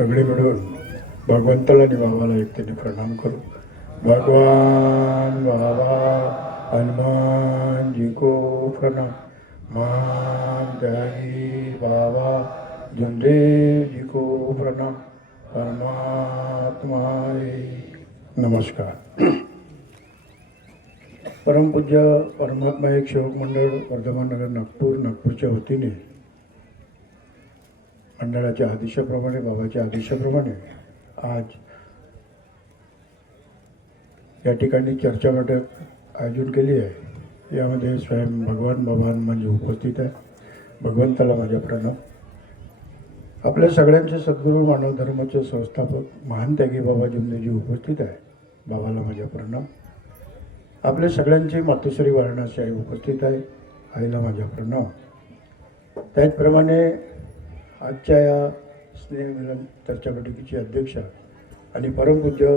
सगळे मिळून भगवंताला आणि बाबाला एकतेने प्रणाम करू. भगवान बाबा हनुमान जी को प्रणाम. मान त्यागी बाबा जमदेव जी को प्रणाम. परमात्माए नमस्कार. परमपूज्य परमात्मा एक सेवक मंडळ वर्धमान नगर नागपूरच्या वतीने मंडळाच्या आदेशाप्रमाणे बाबाच्या आदेशाप्रमाणे आज या ठिकाणी चर्चा बैठक आयोजन केली आहे. यामध्ये स्वयं भगवान बाबा हनुमानजी उपस्थित आहे. भगवंताला माझ्या प्रणाम. आपल्या सगळ्यांचे सद्गुरू मानव धर्माचे संस्थापक महान त्यागी बाबा जमदेवजी उपस्थित आहे. बाबाला माझ्या प्रणाम. आपल्या सगळ्यांची मातोश्री वाराणसी आई उपस्थित आहे. आईला माझ्या प्रणाम. त्याचप्रमाणे आजच्या या स्नेहमिलन चर्चा बैठकीचे अध्यक्ष आणि परमपूज्य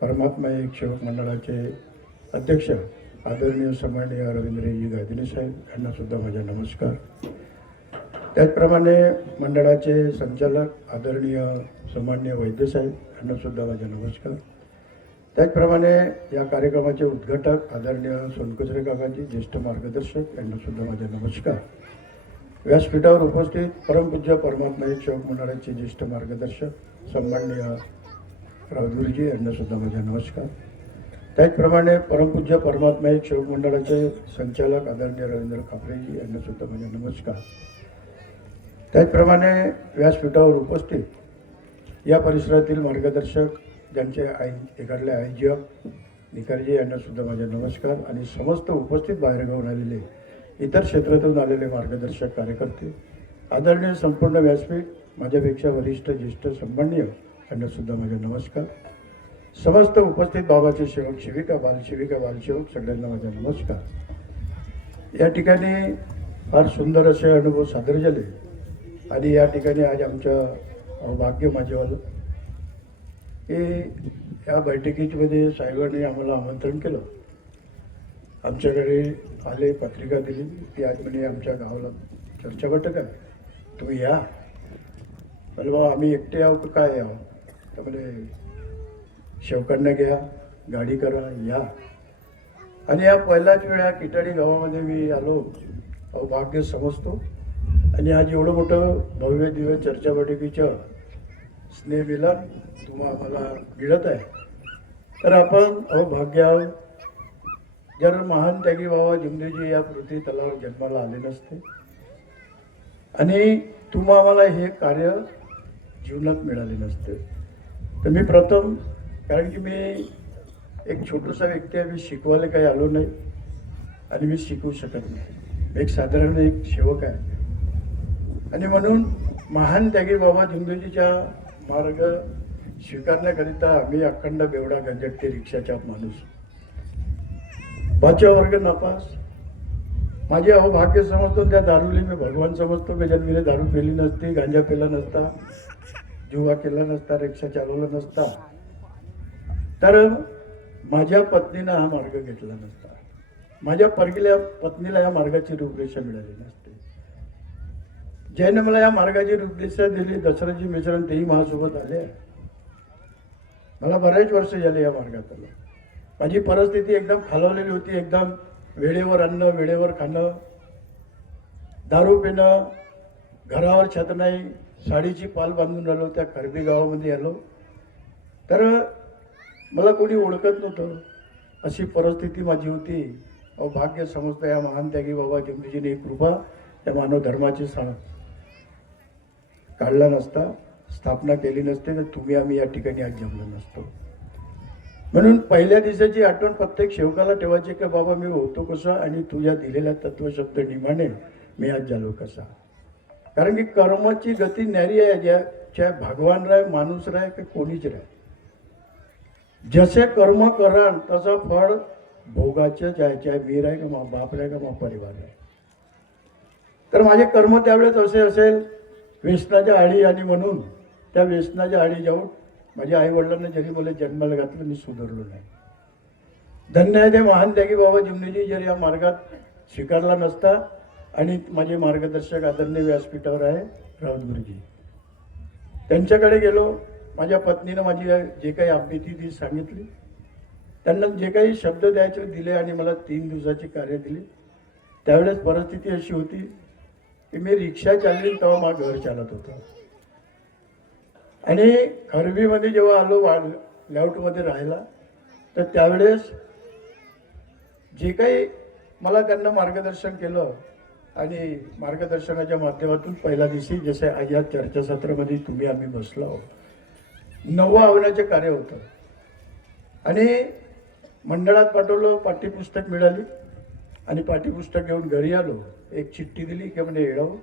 परमात्मा एक सेवक मंडळाचे अध्यक्ष आदरणीय सन्माननीय रवींद्रजी गायधनी साहेब यांना सुद्धा माझा नमस्कार. त्याचप्रमाणे मंडळाचे संचालक आदरणीय सन्माननीय वैद्य साहेब यांना सुद्धा माझा नमस्कार. त्याचप्रमाणे या कार्यक्रमाचे उद्घाटक आदरणीय सोनकचरे काकाजी ज्येष्ठ मार्गदर्शक यांना सुद्धा माझा नमस्कार. व्यासपीठावर उपस्थित परमपूज्य परमात्मा एक सेवक मंडळाचे ज्येष्ठ मार्गदर्शक सन्माननीय रावधुरीजी यांना सुद्धा माझा नमस्कार. त्याचप्रमाणे परमपूज्य परमात्मा एक सेवक मंडळाचे संचालक आदरणीय रवींद्र कापरेजी यांना सुद्धा माझा नमस्कार. त्याचप्रमाणे व्यासपीठावर उपस्थित या परिसरातील मार्गदर्शक ज्यांचे इकडले आयजी निकारजी यांना सुद्धा माझा नमस्कार. आणि समस्त उपस्थित बाहेरगावून आलेले इतर क्षेत्रातून आलेले मार्गदर्शक कार्यकर्ते आदरणीय संपूर्ण व्यासपीठ माझ्यापेक्षा वरिष्ठ ज्येष्ठ सन्माननीय यांना सुद्धा माझा नमस्कार. समस्त उपस्थित बाबाचे सेवक सेविका बालसेवक सगळ्यांना माझा नमस्कार. या ठिकाणी फार सुंदर असे अनुभव सादर झाले आणि या ठिकाणी आज आमचं भाग्य माझेवालं हे या बैठकीमध्ये साहेबांनी आम्हाला आमंत्रण केलं. आमच्याकडे आले, पत्रिका दिली. ती आज म्हणे आमच्या गावाला चर्चा बैठक आहे, तुम्ही या. म्हणे बाबा आम्ही एकटे यावं का काय यावं? तर म्हणे शेवकांना घ्या, गाडी करा, या. आणि या पहिल्याच वेळा किटाडी गावामध्ये मी आलो. भाग्य समजतो. आणि आज एवढं मोठं भव्य दिव्य चर्चा बैठकीचं स्नेहमिलन आम्हाला मिळत आहे. तर आपण भाग्य जर महान त्यागी बाबा जमदेवजी या पृथ्वी तलावर जन्माला आले नसते आणि आम्हाला हे कार्य जीवनात मिळाले नसते. तर मी प्रथम, कारण की मी एक छोटूसा व्यक्ती आहे, मी शिकवायला काही आलो नाही आणि मी शिकवू शकत नाही. एक साधारण एक सेवक आहे आणि म्हणून महान त्यागी बाबा जमदेवजीच्या मार्ग स्वीकारण्याकरिता मी अखंड बेवडा गंजटते रिक्षाचा माणूस, 5 वर्ग नापास. माझे भाग्य समजतो त्या दारूली मी भगवान समजतो. मी जन्मीने दारू पेली नसती, गांजा पेला नसता, जुवा केला नसता, रिक्षा चालवला नसता, तर माझ्या पत्नीनं हा मार्ग घेतला नसता. माझ्या परगिल्या पत्नीला या मार्गाची रूपरेषा मिळाली नसते. ज्याने मला या मार्गाची रूपरेषा दिली दशरथजी मिश्रण, तेही माझ्यासोबत आले. मला बरेच वर्ष झाले या मार्गात आलो. माझी परिस्थिती एकदम खालवलेली होती. एकदम वेळेवर अन्न, वेळेवर खाणं, दारू पिणं, घरावर छत नाही, साडीची पाल बांधून आलो. त्या खरबी गावामध्ये आलो तर मला कोणी ओळखत नव्हतं. अशी परिस्थिती माझी होती. भाग्य समजतं या महान त्यागी बाबा जमदेवजीने कृपा त्या मानव धर्माची काढला नसता, स्थापना केली नसते तर आम्ही या ठिकाणी आज जमलो नसतो. म्हणून पहिल्या दिवसाची आठवण प्रत्येक सेवकाला ठेवायची की बाबा मी होतो कसा आणि तुझ्या दिलेल्या तत्वशब्द निमाने मी आज झालो कसा. कारण की कर्माची गती न्यारी आहे. चाहे भगवान राय, माणूस राय की कोणीच राय, जसे कर्म करान तसं फळ भोगाचं. चाहे मी राय का बाप राय का परिवार आहे. तर माझे कर्म त्यावेळेस असे असेल व्यसनाच्या आडी, आणि म्हणून त्या व्यसनाच्या आडी जाऊन माझ्या आईवडिलांना जरी मला जन्माला घातलं मी सुधारलो नाही. धन्य आहे ते महान त्यागी बाबा जमदेवजी जर या मार्गात स्वीकारला नसता. आणि माझे मार्गदर्शक आदरणीय व्यासपीठावर आहे राऊत गुरुजी. त्यांच्याकडे गेलो. माझ्या पत्नीनं माझी जे काही अभ्यर्थी ती सांगितली, त्यांना जे काही शब्द द्यायचे दिले आणि मला 3 दिवसाची कार्य दिली. त्यावेळेस परिस्थिती अशी होती की मी रिक्षा चालली तेव्हा माझं घर चालत होतं. आणि खरबीमध्ये जेव्हा आलो लेआउटमध्ये राहायला, तर त्यावेळेस जे काही मला त्यांना मार्गदर्शन केलं आणि मार्गदर्शनाच्या माध्यमातून पहिल्या दिवशी जसे या चर्चासत्रामध्ये तुम्ही आम्ही बसलो आहोत, 9वा आवण्याचे कार्य होतं. आणि मंडळात पाठवलं, पाठ्यपुस्तक मिळाली आणि पाठ्यपुस्तक घेऊन घरी आलो. एक चिठ्ठी दिली की म्हणजे येळव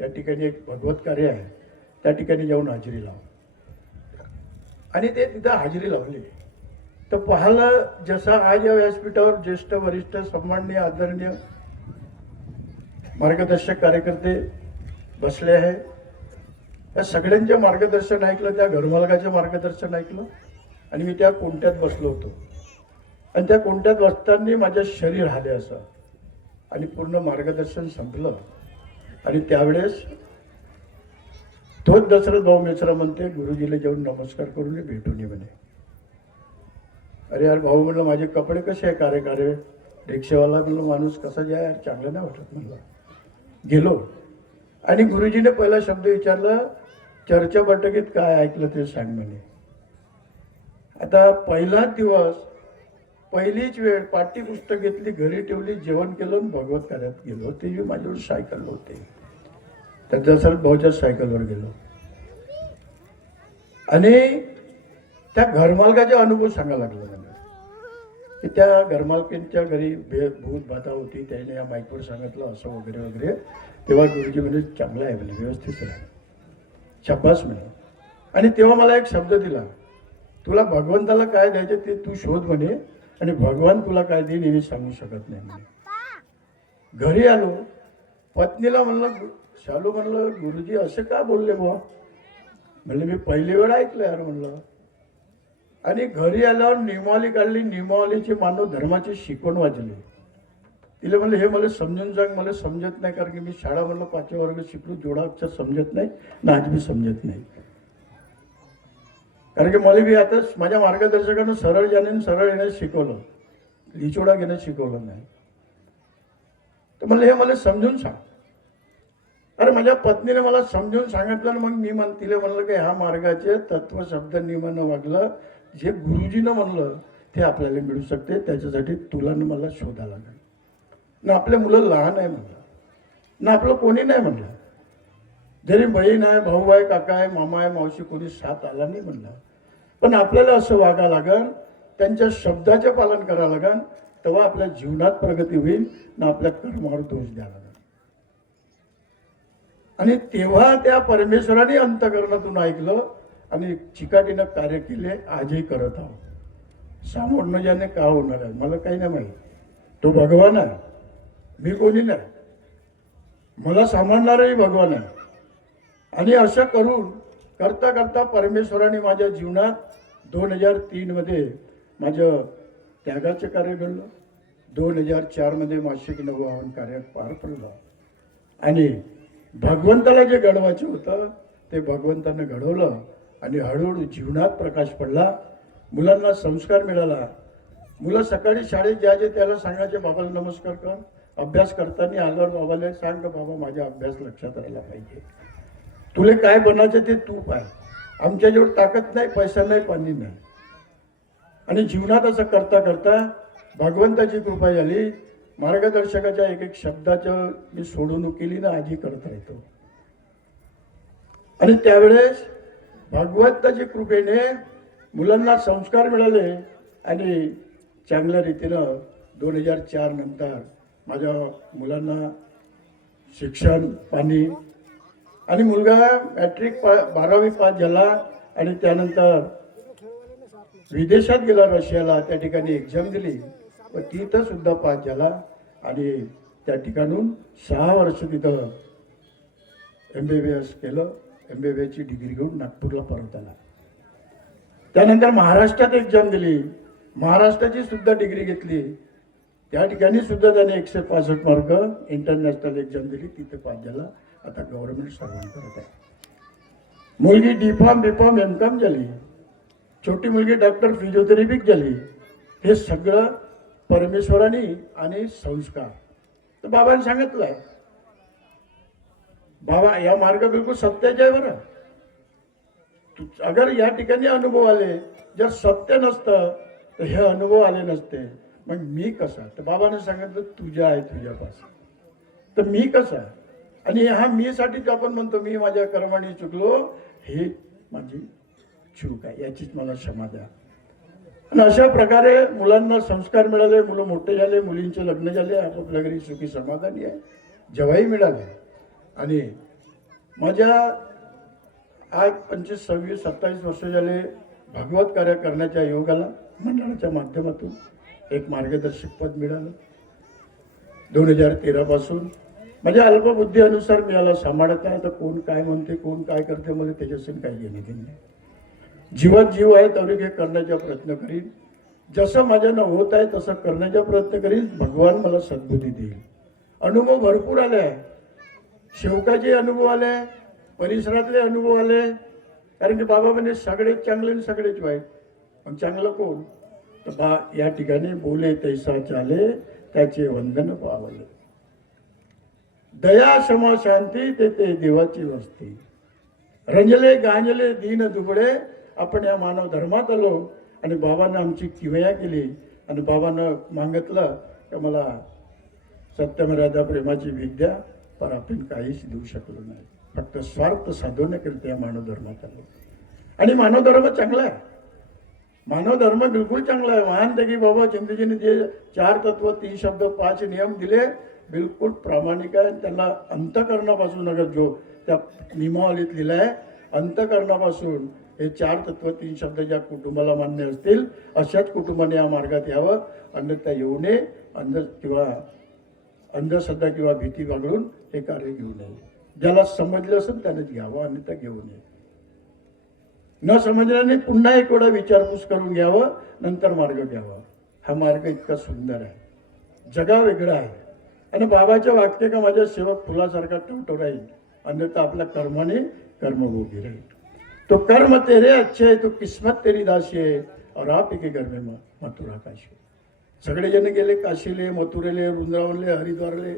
या ठिकाणी एक भगवत कार्य आहे, त्या ठिकाणी जाऊन हाजेरी लाव. आणि ते तिथं हाजेरी लावली. तर पाहिलं जसं आज या व्यासपीठावर ज्येष्ठ वरिष्ठ सन्माननीय आदरणीय मार्गदर्शक कार्यकर्ते बसले आहे, त्या सगळ्यांचे मार्गदर्शन ऐकलं, त्या घरमालकाचे मार्गदर्शन ऐकलं आणि मी त्या कोणत्यात बसलो होतो. आणि त्या कोणत्यात बसताना माझं शरीर हाले असं आणि पूर्ण मार्गदर्शन संपलं. आणि त्यावेळेस तोच दसरा भाऊ मिश्रा म्हणते, गुरुजीला जाऊन नमस्कार करून ये, भेटून ये म्हणे. अरे यार भाऊ म्हणलं, माझे कपडे कसे आहे कारे कारे, रिक्षावाला म्हणलं माणूस कसा जाय यार, चांगलं नाही वाटत म्हणलं. गेलो आणि गुरुजीने पहिला शब्द विचारला, चर्चा बैठकीत काय ऐकलं ते सांग म्हणे. आता पहिलाच दिवस, पहिलीच वेळ पाठ्यपुस्तक घेतली, घरी ठेवली, जेवण केलं आणि भगवत कार्यात गेलो. ते माझ्यावर सायकल होते, त्या दसरथ भाऊच्या सायकलवर गेलो. आणि त्या घरमालकाचा अनुभव सांगायला लागला मला की त्या घरमालकींच्या घरी भूत बाधा होती, त्याने या माईकवर सांगितलं असं वगैरे वगैरे. तेव्हा गुरुजी म्हणजे चांगलं आहे म्हणे, व्यवस्थित राहा, शाबास म्हणे. आणि तेव्हा मला एक शब्द दिला, तुला भगवंताला काय द्यायचे ते तू शोध म्हणे, आणि भगवान तुला काय देईन हे सांगू शकत नाही म्हणे. घरी आलो, पत्नीला म्हणलं, शालू म्हणलं गुरुजी असं का बोलले बुवा. म्हणले मी पहिली वेळ ऐकलं यार म्हणलं. आणि घरी आल्यावर नियमावली काढली, नियमावलीची मानव धर्माची शिकवण वाचली. तिला म्हणलं हे मला समजून सांग, मला समजत नाही, कारण की मी शाळा म्हणलं 5वे वर्ग शिकलो, जोडा अक्षर समजत नाही ना, आज बी समजत नाही. कारण की मला बी आता माझ्या मार्गदर्शकानं सरळ जाणे सरळ येणं शिकवलं, लिचोडा घेणं शिकवलं नाही. तर म्हणलं हे मला समजून सांग. अरे माझ्या पत्नीने मला समजून सांगितलं, मग मी तिला म्हणलं की ह्या मार्गाचे तत्व शब्द नियमानं वागलं, जे गुरुजीनं म्हणलं ते आपल्याला मिळू शकते, त्याच्यासाठी तुला न मला शोधा लागेल ना. आपले मुलं लहान आहे म्हणलं ना, आपलं कोणी नाही म्हणलं, जरी बहीण आहे, भाऊ आहे, काका आहे, मामा आहे, मावशी, कोणी साथ आला नाही म्हणलं. पण आपल्याला असं वागा लागेल, त्यांच्या शब्दाचे पालन करावं लागेल, तेव्हा आपल्या जीवनात प्रगती होईल ना, आपल्या कर्मावर दोष द्यावा लागेल. आणि तेव्हा त्या परमेश्वराने अंतकरणातून ऐकलं आणि चिकाटीनं कार्य केले, आजही करत आहोत. सामोरनं ज्याने का होणार आहे मला काही नाही माहीत, तो भगवान आहे, मी कोणी नाही, मला सांभाळणारही भगवान आहे. आणि असं करून करता करता परमेश्वराने माझ्या जीवनात 2003 मध्ये माझं त्यागाचं कार्य घडलं, 2004 मध्ये मासिक नवआवन कार्य पार पडलं. आणि भगवंताला जे घडवायचं होतं ते भगवंतानं घडवलं आणि हळूहळू जीवनात प्रकाश पडला, मुलांना संस्कार मिळाला. मुलं सकाळी शाळेत जायचे, त्याला सांगायचे बाबाला नमस्कार कर, अभ्यास करताना आल्यावर बाबाला सांग बाबा माझा अभ्यास लक्षात राहिला पाहिजे, तुला काय बनायचं ते तू पाय, आमच्याजवळ ताकद नाही, पैसा नाही, पाणी नाही. आणि जीवनात असं करता करता भगवंताची कृपा झाली, मार्गदर्शकाच्या एक एक शब्दाचं मी सोडवणूक केली ना, आजही करत राहतो. आणि त्यावेळेस भगवंताची कृपेने मुलांना संस्कार मिळाले आणि चांगल्या रीतीनं 2004 नंतर माझ्या मुलांना शिक्षण, पाणी. आणि मुलगा मॅट्रिक 12वी पास झाला आणि त्यानंतर विदेशात गेला, रशियाला, त्या ठिकाणी एक्झाम दिली व तिथं सुद्धा पास झाला. आणि त्या ठिकाणून 6 वर्ष तिथं MBBS केलं, MBBSची डिग्री घेऊन नागपूरला परत आला. त्यानंतर महाराष्ट्रात एक्झाम दिली, महाराष्ट्राची सुद्धा डिग्री घेतली, त्या ठिकाणी सुद्धा त्याने 165 मार्क इंटरनॅशनल एक्झाम दिली, तिथे पास झाला. आता गव्हर्नमेंट सर्व्हिस करत आहे. मुलगी D.Pharm B.Pharm M.Com झाली, छोटी मुलगी डॉक्टर फिजिओथेरपिक झाली. हे सगळं परमेश्वराने आणि संस्कार. तर बाबांनी सांगितलंय, बाबा या मार्ग बिलकुल सत्याचे आहे बरं. अगर या ठिकाणी अनुभव आले, जर सत्य नसतं तर हे अनुभव आले नसते. मग मी कसा? तर बाबाने सांगितलं तुझ्या आहे तुझ्यापासून. तर मी कसा? आणि हा मी साठीच आपण म्हणतो मी माझ्या कर्माने चुकलो, ही माझी चूक आहे, याचीच मला क्षमा द्या. आणि अशा प्रकारे मुलांना संस्कार मिळाले, मुलं मोठे झाले, मुलींचे लग्न झाले, आपापल्या घरी सुखी समाधानी आहे, जेव्हाही मिळाले. आणि माझ्या आज 25, 26, 27 वर्ष झाले भागवत कार्य करण्याच्या योगाला मंडळाच्या माध्यमातून एक मार्गदर्शक पद मिळालं. 2013 पासून माझ्या अल्पबुद्धी अनुसार मी याला सांभाळत आहे. तर कोण काय म्हणते, कोण काय करते, मला त्याच्याशी काही घेणे नाही. जीवात जीव आहे तरी हे करण्याचा प्रयत्न करीन. जसं माझ्यानं होत आहे तसं करण्याचा प्रयत्न करीन. भगवान मला सद्बुद्धी देईल. अनुभव भरपूर आले आहे, सेवकाचे अनुभव आले, परिसरातले अनुभव आले. कारण की बाबा म्हणजे सगळेच चांगले आणि सगळेच वाईट. पण चांगलं कोण? तर या ठिकाणी बोले तैसा चाले, त्याचे वंदन पावले. दया क्षमा शांती ते देवाची वस्ती. रंजले गांजले दीन दुबळे, आपण या मानव धर्मात आलो. आणि बाबांना आमची किवया केली. आणि बाबांना मागितलं की मला सत्यमर्यादा प्रेमाची विद्या, पण आपण काहीच देऊ शकलो नाही. फक्त स्वार्थ साधवण्याकरिता या मानव धर्मात आलो. आणि मानव धर्म चांगला आहे, मानव धर्म बिलकुल चांगला आहे. मानते की बाबा चिंतेजीने जे 4 तत्व 3 शब्द 5 नियम दिले बिलकुल प्रामाणिक आहे. त्यांना अंतकरणापासून अगर जो त्या नियमावलीत लिहिलं आहे, अंतकरणापासून हे 4 तत्व 3 शब्द ज्या कुटुंबाला मान्य असतील अशाच कुटुंबाने या मार्गात यावं. अन्यथा येऊ नये. अंधश्रद्धा किंवा भीती बाळगून हे कार्य घेऊ नये. ज्याला समजलं असेल त्यानेच घ्यावं, अन्यथा घेऊ नये. न समजल्याने पुन्हा एक वेळा विचारपूस करून घ्यावं, नंतर मार्ग घ्यावा. हा मार्ग इतका सुंदर आहे, जगा वेगळा आहे. आणि बाबाच्या वाक्य का माझ्या सेवक फुलासारखा टवटव राहील, अन्यथा आपल्या कर्माने कर्मभोगी राहील. तो कर्म तेरे अच्छे है, तो किस्मत तेरी दासी है, और आप के घर में मथुरा काशी. सगळेजण गेले काशीले, मथुरेले, वृंदावनले, हरिद्वारले,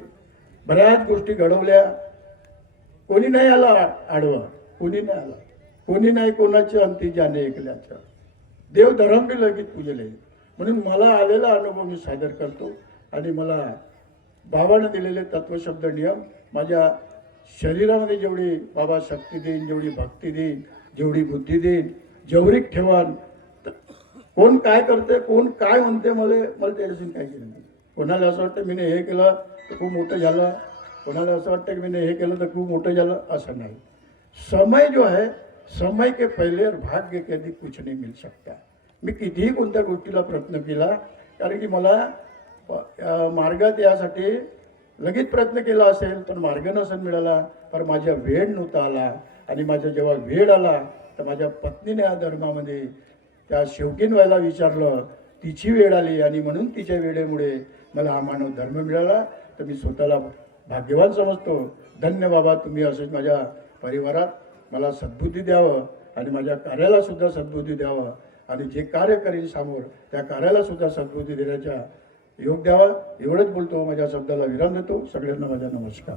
बऱ्याच गोष्टी घडवल्या. कोणी नाही आला आडवा, कोणी नाही आला, कोणी नाही कोणाचे अंती जाणे ऐकल्याचं. देव धर्म बी लगेच पूजले. म्हणून मला आलेला अनुभव मी सादर करतो. आणि मला बाबाने दिलेले तत्वशब्द नियम माझ्या शरीरामध्ये जेवढी बाबा शक्ती देईन, जेवढी भक्ती देईन, जेवढी बुद्धी देईन, जेवढी ठेवान. कोण काय करते, कोण काय म्हणते, मला त्याच्याशी काय केलं नाही. कोणाला असं वाटतं मी हे केलं तर खूप मोठं झालं, कोणाला असं वाटतं की मी हे केलं तर खूप मोठं झालं, असं नाही. समय जो है, समय के पहले और भाग्य के आधी कुछ नहीं मिल सकता. मी कितीही कोणत्या गोष्टीला प्रयत्न केला, कारण की मला मार्गात यासाठी लगेच प्रयत्न केला असेल पण मार्ग नसेल मिळाला, तर माझ्या वेळ नव्हता आला. आणि माझा जेव्हा वेळ आला तर माझ्या पत्नीने या धर्मामध्ये त्या शेवकीन व्हायला विचारलं, तिची वेळ आली आणि म्हणून तिच्या वेळेमुळे मला हा मानव धर्म मिळाला. तर मी स्वतःला भाग्यवान समजतो. धन्य बाबा, तुम्ही असंच माझ्या परिवारात मला सद्बुद्धी द्यावं आणि माझ्या कार्याला सुद्धा सद्बुद्धी द्यावं. आणि जे कार्य करीन समोर त्या कार्याला सुद्धा सद्बुद्धी देण्याचा योग द्यावा. एवढंच बोलतो, माझ्या शब्दाला विराम देतो. सगळ्यांना माझा नमस्कार.